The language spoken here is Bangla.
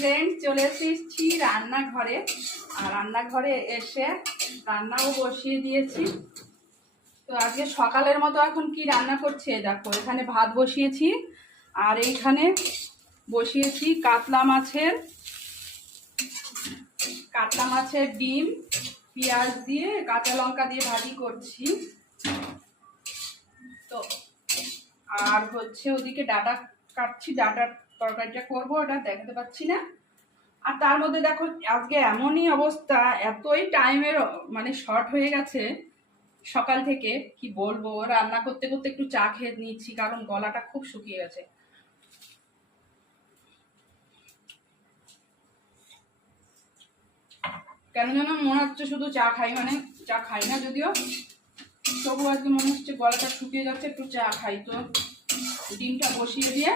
ফ্রেন্ড, চলে এসেছি রান্নাঘরে। আর রান্নাঘরে এসে রান্নাও বসিয়ে দিয়েছি। তো আজকে সকালের মতো এখন কি রান্না করছে দেখো। এখানে ভাত বসিয়েছি আর এইখানে বসিয়েছি কাতলা মাছের ডিম পেঁয়াজ দিয়ে কাঁচা লঙ্কা দিয়ে ভাজি করছি। তো আর হচ্ছে ওদিকে ডাটা কাটছি, ডাটার তরকারিটা করবো, ওটা দেখাতে পাচ্ছি না। আর তার মধ্যে দেখো আজকে এমনই অবস্থা, এতই টাইমের মানে শর্ট হয়ে গেছে সকাল থেকে, কি বলবো। রান্না করতে করতে একটু চা খেয়ে নিচ্ছি কারণ গলাটা খুব শুকিয়ে গেছে। কেন যেন মনে হচ্ছে শুধু চা খাই, মানে চা খাই না যদিও, তবু আজকে মনে হচ্ছে গলাটা শুকিয়ে যাচ্ছে, একটু চা খাই। তো ডিমটা বসিয়ে দিয়ে